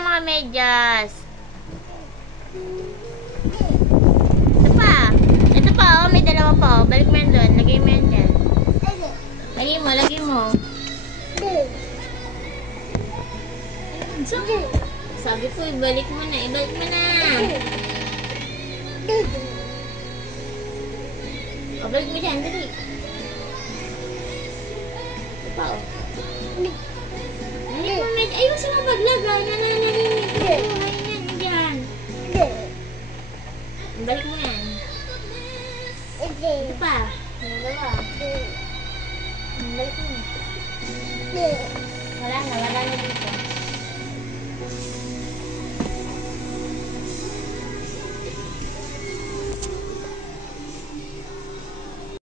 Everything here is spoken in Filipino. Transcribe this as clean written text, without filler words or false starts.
ng mga medyas. Ito pa. Ito pa, oh. May dalawa pa, oh. Balik mo yan doon. Lagay mo yan dyan. Lagay mo. So, sabi ko, ibalik mo na. Ibalik mo na. O, balik mo dyan. Dali. Ito pa, oh. Ayusin mo maglagay. Nananarinig ko. Ayun yan. Dyan. Balik mo yan. Ito pa. Dalawa. Balik mo.